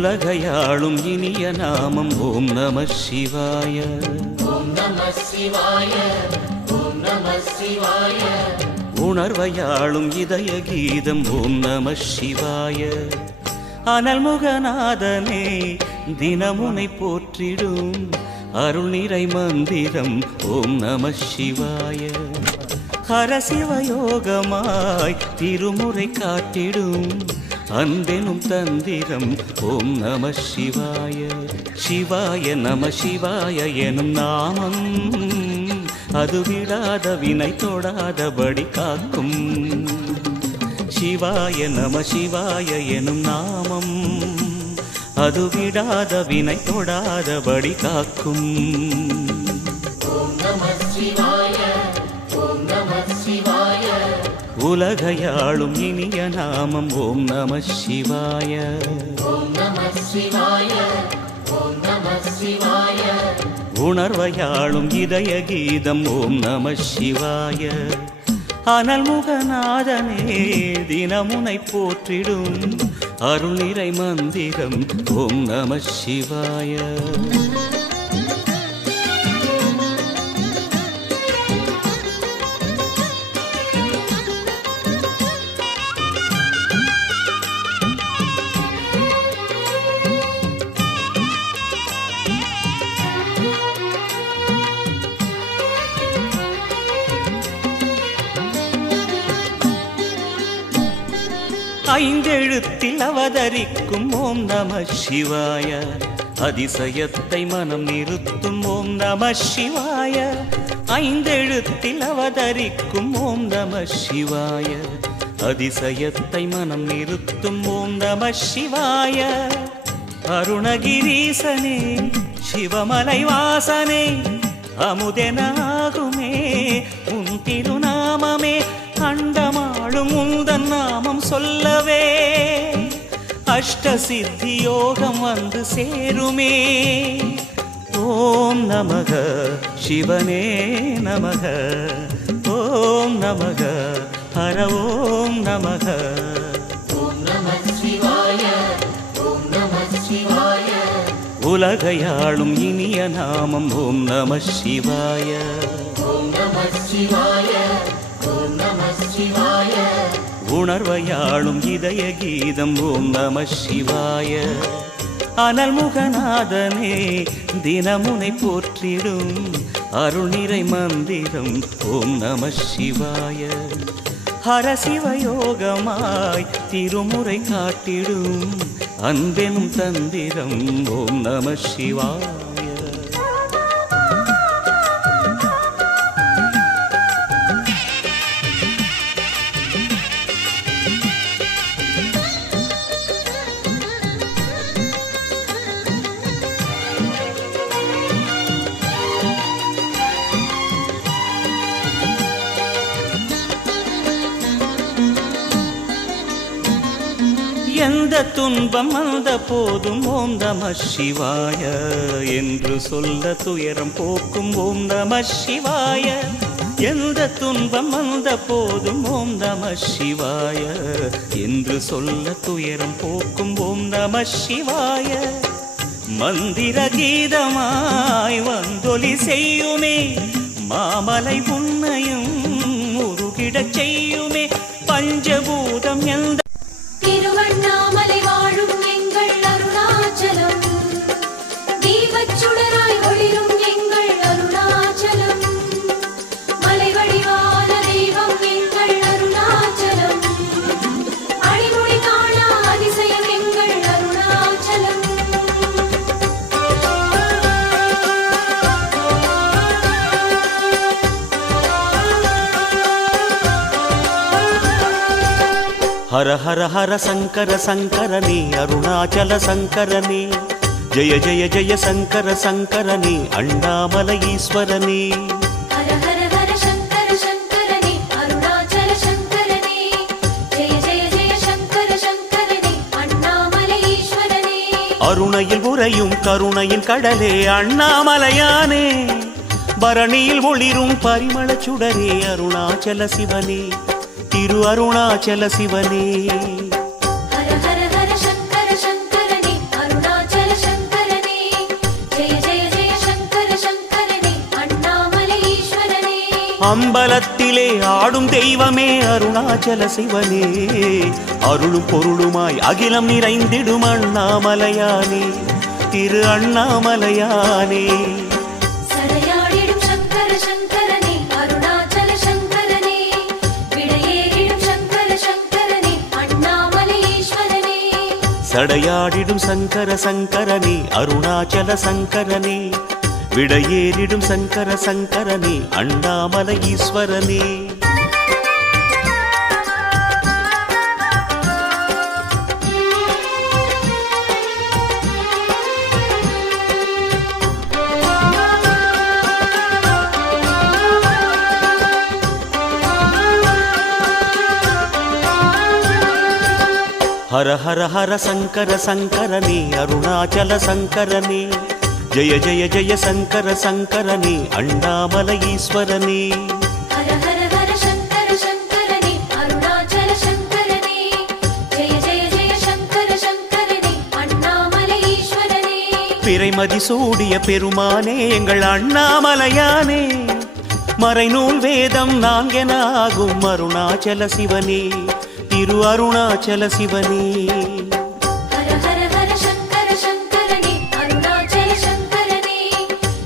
உலகையாளும் இனிய நாமம் ஓம் நம சிவாய. ஓம் நம சிவாய. ஓம் நம சிவாய. உணர்வையாளும் இதய கீதம் ஓம் நம சிவாய. அனல்முகநாதனே தினமுனை போற்றிடும் அருள் நிறை மந்திரம் ஓம் நம சிவாய. ஹரசிவயோகமாய் திருமுறை காட்டிடும் அன்பெனும் தந்திரம் ஓம் நம சிவாய. சிவாய நம சிவாய எனும் நாமம் அது விடாத வினை தொடாதபடி காக்கும். சிவாய நம சிவாய எனும் நாமம் அது விடாத வினை தொடாதபடி காக்கும். ஓம் நம சிவாய. ஓம் நம சிவாய. உலகையாளும் இனிய நாமம் ஓம் நம சிவாய. ஓம் நம சிவாய. ஓம் நம சிவாய. உணர்வையாளும் இதய கீதம் ஓம் நம சிவாய. அனல்முகநாதனே தினமுனை போற்றிடும் அருள் நிறை மந்திரம் ஓம் நம சிவாய. ஐந்தெழுத்தில் அவதரிக்கும் ஓம் நம சிவாய. அதிசயத்தை மனம் நிறுத்தும் ஓம் நம சிவாய. ஐந்தெழுத்தில் அவதரிக்கும் ஓம் நம சிவாய. அதிசயத்தை மனம் நிறுத்தும் ஓம் நம சிவாய. அருணகிரீசனே சிவமலை வாசனே அமுதெனாகுமே உன் திருநாமமே. அண்டமாளும் உந்தன் நாமம் சொல்லவே அஷ்ட சித்தி யோகம் வந்து சேருமே. ஓம் நமக சிவனே நமக. ஓம் நமக ஹர ஓம் நமக. ஓம் நம சிவாய. ஓம் நம சிவாய. உலகையாளும் இனிய நாமம் ஓம் நம சிவாய. ஓம் நம சிவாய. ஓம் நம சிவாய. உணர்வையாளும் இதய கீதம் ஓம் நம சிவாய. அனல்முகநாதனே தினமுனை போற்றிடும் அருள் நிறை மந்திரம் ஓம் நம சிவாய. ஹரசிவயோகமாய் திருமுறை காட்டிடும் அன்பெனும் தந்திரம் ஓம் நம சிவாய. எந்த துன்பம் வந்த போதும் ஓம் நம சிவாய என்று சொல்ல துயரம் போக்கும் ஓம் நம சிவாய. எந்த துன்பம் வந்த போதும் ஓம் நம சிவாய என்று சொல்ல துயரம் போக்கும் ஓம் நம சிவாய. மந்திர கீதமாய் வந்தொலி செய்யுமே மாமலை உன்னையும் உருகிடச் செய்யுமே. பஞ்சபூதம் எந்த திருவண்ணாமலை வாழும் எங்கள் அருணாச்சலம். தீபச்சுடராய் ஒளிரும் எங்கள் அருணாச்சலம். மலை வடிவான தெய்வம் எங்கள் அருணாச்சலம். அடிமுடி காணா அதிசயம் எங்கள் அருணாச்சலம். ஹர ஹர ஹர சங்கர சங்கரனே அருணாச்சல சங்கரனே. ஜெய ஜெய ஜெய சங்கர சங்கரனே அண்ணாமலை ஈஸ்வரனே. ஹர ஹர ஹர சங்கர சங்கரனே அருணாச்சல சங்கரனே. ஜெய ஜெய ஜெய சங்கர சங்கரனே அண்ணாமலை ஈஸ்வரனே. அருணையில் உறையும் கருணையின் கடலே அண்ணாமலையானே. பரணியில் ஒளிரும் பரிமள சுடரே அருணாச்சல சிவனே. திரு அருணாச்சல சிவனே. ஹர ஹர ஹர சங்கர சங்கரனே அம்பலத்திலே ஆடும் தெய்வமே அருணாச்சல சிவனே, அருளும் பொருளுமாய் அகிலம் நிறைந்திடும் அண்ணாமலையானே, திரு அண்ணாமலையானே. சடையாடிடும் சங்கர சங்கரனே அருணாச்சல சங்கரனே, விடையேறிடும் சங்கர சங்கரனே அண்ணாமலை ஈஸ்வரனே. சடையாடிடும் சங்கர சங்கரனே அருணாச்சல சங்கரனே, விடையேறிடும் சங்கர சங்கரனே அண்ணாமலை ஈஸ்வரனே. ஹர ஹர ஹர சங்கர சங்கரனே அருணாச்சல சங்கரனே, ஜெய ஜெய ஜெய சங்கர சங்கரனே அண்ணாமலை ஈஸ்வரனே. ஹர ஹர ஹர சங்கர சங்கரனே அருணாச்சல சங்கரனே, ஜெய ஜெய ஜெய சங்கர சங்கரனே அண்ணாமலை ஈஸ்வரனே. பிறைமதி சூடிய பெருமானே எங்கள் அண்ணாமலையானே, மறைநூல் வேதம் நான்கென ஆகும் அருணாச்சல சிவனே, திரு அருணாச்சல சிவனே. ஹர ஹர ஹர சங்கர சங்கரனே அருணாச்சல சங்கரனே,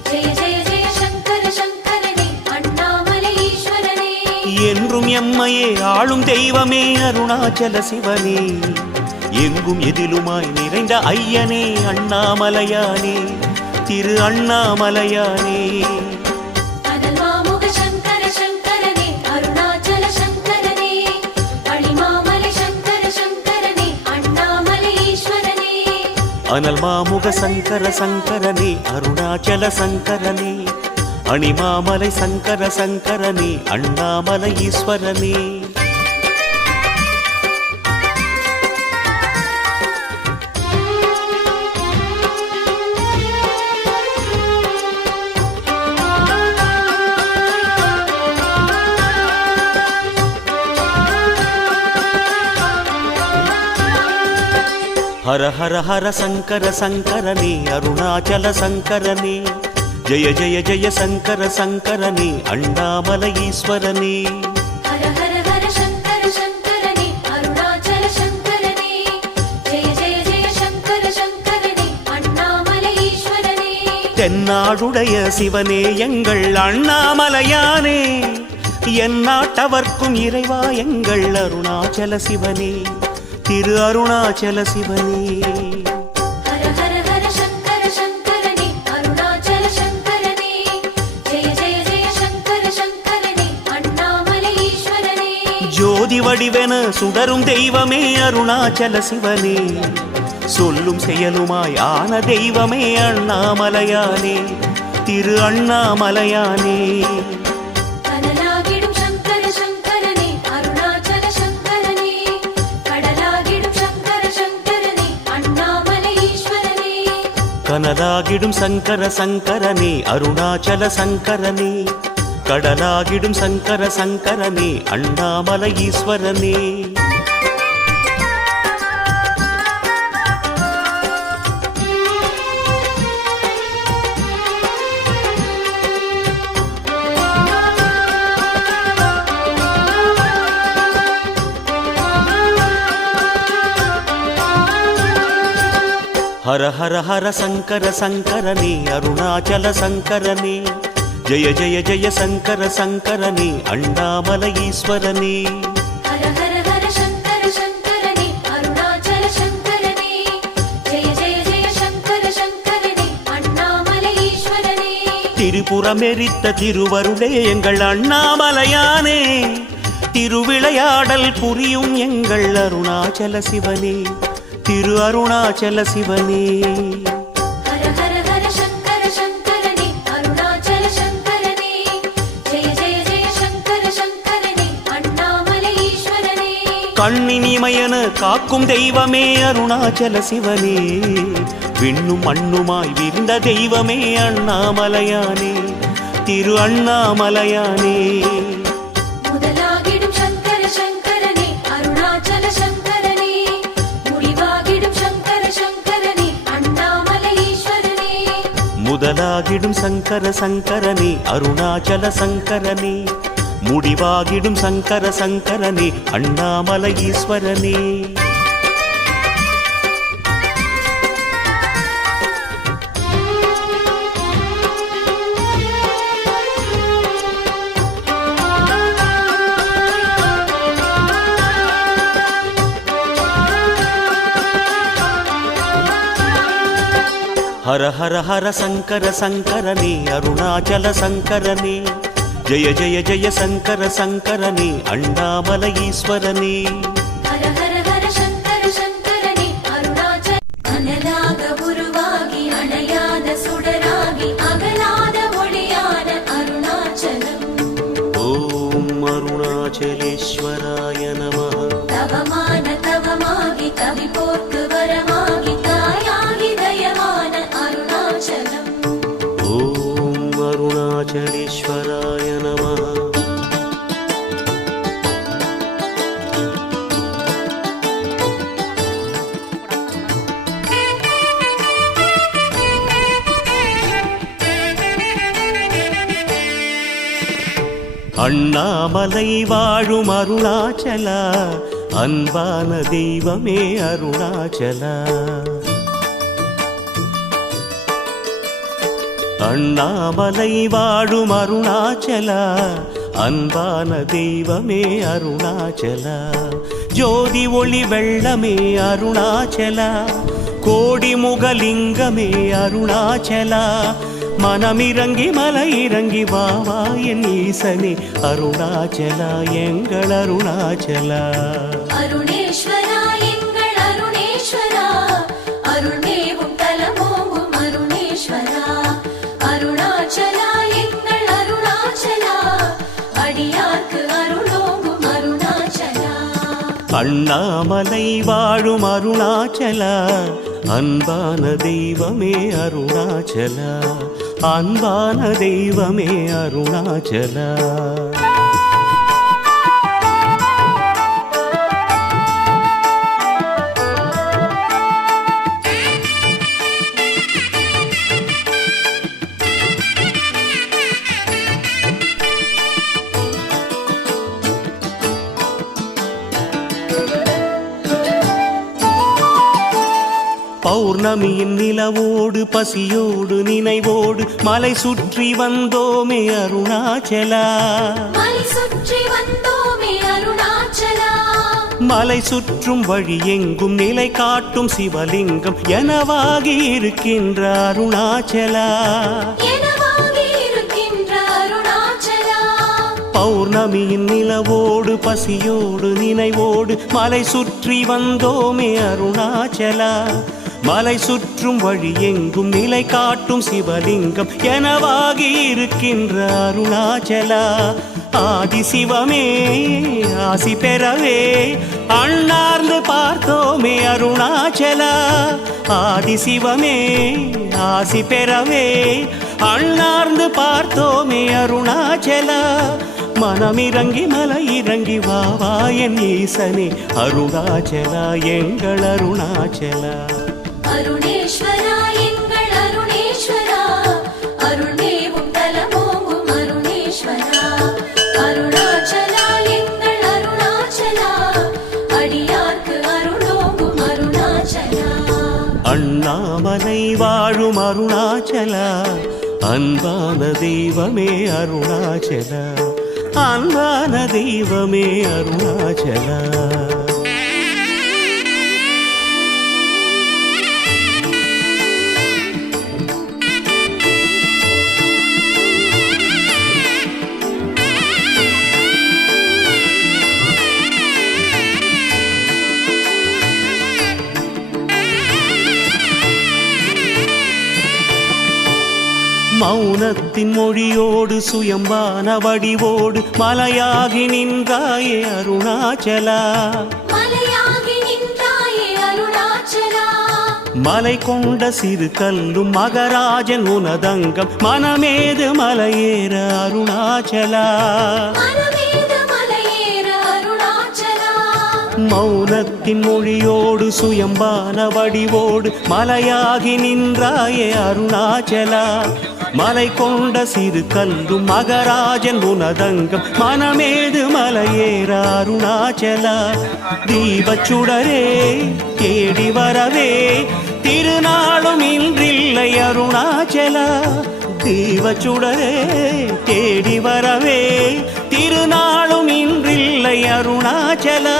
ஜெய ஜெய ஜெய சங்கர சங்கரனே அண்ணாமலை ஈஸ்வரனே. என்றும் எம்மையே ஆளும் தெய்வமே அருணாச்சல சிவனே, எங்கும் எதிலுமாய் நிறைந்த ஐயனே அண்ணாமலையானே, திரு அண்ணாமலையானே. அனல் மாமுக சங்கர சங்கரனே அருணாச்சல சங்கரனே, அணிமாமலை சங்கர சங்கரனே அண்ணாமலை ஈஸ்வரனே. அனல் மாமுக சங்கர சங்கரனே அருணாச்சல சங்கரனே, அணிமாமலை சங்கர சங்கரனே அண்ணாமலை ஈஸ்வரனே. ஹர ஹர ஹர சங்கர சங்கரனே அருணாச்சல சங்கரனே, ஜெய ஜெய ஜெய சங்கர சங்கரனே அண்ணாமலை ஈஸ்வரனே. ஹர ஹர ஹர சங்கர சங்கரனே அருணாச்சல சங்கரனே, ஜெய ஜெய ஜெய சங்கர சங்கரனே அண்ணாமலை ஈஸ்வரனே. தென்னாடுடைய சிவனே எங்கள் அண்ணாமலையானே, எந்நாட்டவர்க்கும் இறைவா எங்கள் அருணாச்சல சிவனே, திரு அருணாச்சல சிவனே. ஹர ஹர ஹர சங்கர சங்கரனே அருணாச்சல சங்கரனே, ஜெய ஜெய ஜெய சங்கர சங்கரனே அண்ணாமலை ஈஸ்வரனே. ஜோதி வடிவென சுடரும் தெய்வமே அருணாச்சல சிவனே, சொல்லும் செயலுமாய் ஆன தெய்வமே அண்ணாமலையானே, திரு அண்ணாமலையானே. கனலாகிடும் சங்கர சங்கரனே அருணாச்சல சங்கரனே, கடலாகிடும் சங்கர சங்கரனே அண்ணாமலை ஈஸ்வரனே. கனலாகிடும் சங்கர சங்கரனே அருணாச்சல சங்கரனே, கடலாகிடும் சங்கர சங்கரனே அண்ணாமலை ஈஸ்வரனே. ஹர ஹர ஹர சங்கர சங்கரனே அருணாச்சல சங்கரனே, ஜெய ஜெய ஜெய சங்கர சங்கரனே அண்ணாமலை ஈஸ்வரனே. ஹர ஹர ஹர சங்கர சங்கரனே அருணாச்சல சங்கரனே, ஜெய ஜெய ஜெய சங்கர சங்கரனே அண்ணாமலை ஈஸ்வரனே. திரிபுரமெரித்த திருவருளே எங்கள் அண்ணாமலையானே, திருவிளையாடல் புரியும் எங்கள் அருணாச்சல சிவனே, திரு அருணாச்சல சிவனே. ஹர ஹர ஹர சங்கர சங்கரனே அருணாச்சல சங்கரனே, ஜெய ஜெய ஜெய சங்கர சங்கரனே அண்ணாமலை ஈஸ்வரனே. கண்ணினிமயன காக்கும் தெய்வமே அருணாச்சல சிவனே, விண்ணும் மண்ணுமாய் விரிந்த தெய்வமே அண்ணாமலையானே, திரு அண்ணாமலையானே. முதலாகிடும் சங்கர சங்கரனே அருணாச்சல சங்கரனே, முடிவாகிடும் சங்கர சங்கரனே அண்ணாமலை ஈஸ்வரனே. முதலாகிடும் சங்கர சங்கரனே அருணாச்சல சங்கரனே, முடிவாகிடும் சங்கர சங்கரனே அண்ணாமலை ஈஸ்வரனே. ஹர ஹர ஹர சங்கர சங்கரனே அருணாச்சல சங்கரனே, ஜெய ஜெய ஜெய சங்கர சங்கரனே அண்ணாமலை ஈஸ்வரனே. ஹர ஹர ஹர சங்கர சங்கரனே அருணாச்சல, அனலாக உருவாகி அணையாத சுடராகி அகலாத ஒளியான அருணாச்சலம். ஓம் அருணாச்சலேஸ்வராய நமः. தவமான தவமாகி கவி போர்க்கு வரமாகி தாயாகி தயமான அருணாச்சலம். ஓம் அருணாச்சலேஸ்வராய நமः. அண்ணாமலை வாழும் அருணாச்சலா, அன்பான தெய்வமே அருணாச்சலா. அண்ணாமலை வாழும் அருணாச்சலா, அன்பான தெய்வமே அருணாச்சலா. ஜோதி ஒளி வெள்ளமே அருணாச்சலா, கோடி முகலிங்கமே அருணாச்சலா. மனமிறங்கி மலை இறங்கி வாவா என் ஈசனே அருணாச்சலா, எங்கள் அருணாச்சலா. அருணேஸ்வரா எங்கள் அருணேஸ்வரா, அருள்மேவும் தலமோங்கும் அருணேஸ்வரா. அருணாச்சலா எங்கள் அருணாச்சலா, அடியார்க்கு அருளோங்கும் அருணாச்சலா. அண்ணாமலை வாழும் அருணாச்சலா, அன்பான தெய்வமே அருணாச்சலா, அன்பான தெய்வமே அருணாச்சலா. பௌர்ணமியின் நிலவோடு பசியோடு நினைவோடு மலை சுற்றி வந்தோமே அருணாச்சலா. மலை சுற்றி வந்தோமே அருணாச்சலா. மலை சுற்றும் வழி எங்கும் நிலை காட்டும் சிவலிங்கம் எனவாகி இருக்கின்ற அருணாச்சலா. எனவாகி இருக்கின்ற அருணாச்சலா. பௌர்ணமியின் நிலவோடு பசியோடு நினைவோடு மலை சுற்றி வந்தோமே அருணாச்சலா. மலை சுற்றும் வழி எங்கும் நிலை காட்டும் சிவலிங்கம் எனவாகி இருக்கின்ற அருணாச்சலா. ஆதி சிவமே ஆசி பெறவே அண்ணார்ந்து பார்த்தோமே அருணாச்சலா. ஆதி சிவமே ஆசி பெறவே அண்ணார்ந்து பார்த்தோமே அருணாச்சலா. மனமிறங்கி மலை இறங்கி வாவா என் ஈசனே அருணாச்சலா, எங்கள் அருணாச்சலா. அருணேஸ்வரா எங்கள் அருணேஸ்வரா, அருள்மேவும் தலமோங்கும் அருணேஸ்வரா. அருணாச்சலா எங்கள் அருணாச்சலா, அடியார்க்கு அருளோங்கும் அருணாச்சலா. அண்ணாமலை வாழும் அருணாச்சலா, அன்பான தெய்வமே அருணாச்சலா, அன்பான தெய்வமே அருணாச்சலா. மௌனத்தின் மொழியோடு சுயம்பான வடிவோடு மலையாகி நின்றாயே அருணாச்சலா. மலையாகி நின்றாயே அருணாச்சலா. மலை கொண்ட சிறு கல்லும் மகராஜன் உனதங்கம் மனமேது மலையேற அருணாச்சலா. மனமேது மலையேற அருணாச்சலா. மௌனத்தின் மொழியோடு சுயம்பான வடிவோடு மலையாகி நின்றாயே அருணாச்சலா. மலை கொண்ட சிறு கல்லும் மகராஜன் உனதங்கம் மனமேது மலையேற அருணாச்சலா. தீபச்சுடரே தேடி வரவே திருநாளும் இன்றில்லை அருணாச்சலா. தீபச்சுடரே தேடி வரவே திருநாளும் இன்றில்லை அருணாச்சலா.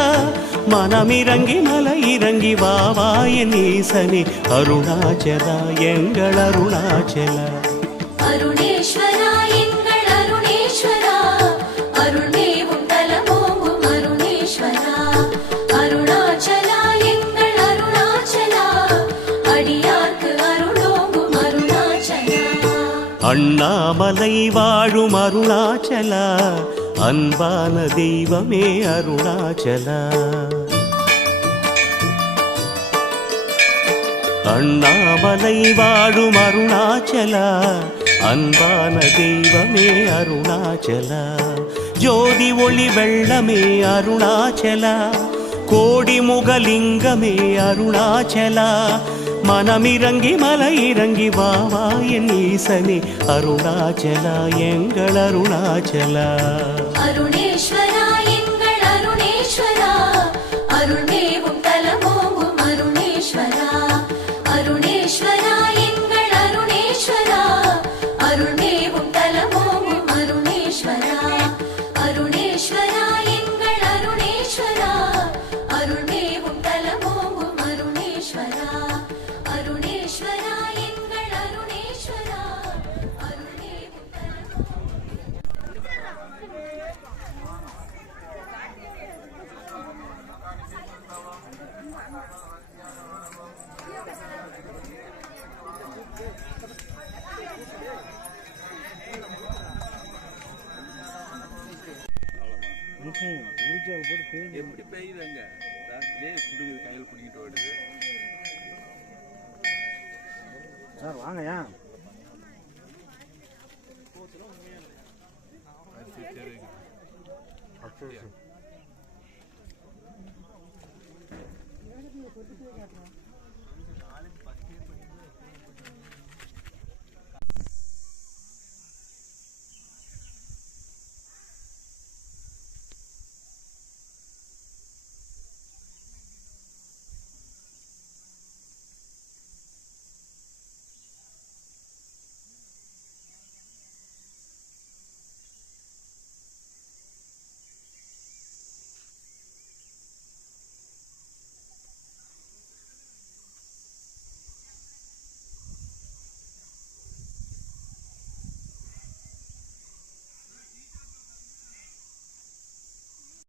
மனமிறங்கி மலை இறங்கி வாவா என் ஈசனே அருணாச்சலா எங்கள் அருணாச்சலா. அருணேஸ்வரா எங்கள் அருணேஸ்வரா அருள்மேவும் தலமோங்கும் அருணேஸ்வரா. அருணாச்சலா எங்கள் அருணாச்சலா அடியார்க்கு அருளோங்கும் அருணாச்சலா. அண்ணாமலை வாழும் அருணாச்சலா அன்பான தெய்வமே அருணாச்சலா. அண்ணாமலை வாழும் அருணாச்சலா அன்பான தெய்வமே அருணாச்சலா. ஜோதி ஒளி வெள்ளமே அருணாச்சலா. கோடி முகலிங்கமே அருணாச்சலா. மனமிறங்கி மலை இறங்கி வாவா என் ஈசனே அருணாச்சலா எங்கள் அருணாச்சலா. அருணேஸ்வரா எங்கள் அருணேஸ்வரா அருள்மேவும் தலமோங்கும் அருணேஸ்வரா. அருணேஸ்வரா எங்கள் அருணேஸ்வரா அருள்மேவும் தலமோங்கும் அருணேஸ்வரா. அருணேஸ்வரா எங்கள் அருணேஸ்வரா அருள்மேவும் தலமோங்கும் அருணேஸ்வரா. அருணேஸ்வரா எங்கள் அருணேஸ்வரா அருள்மேவும் எப்படி பெய்யுதுங்க குடுக்குது கையில் பிடிக்கிட்டு ஓடுது. சார் வாங்கயா. சரி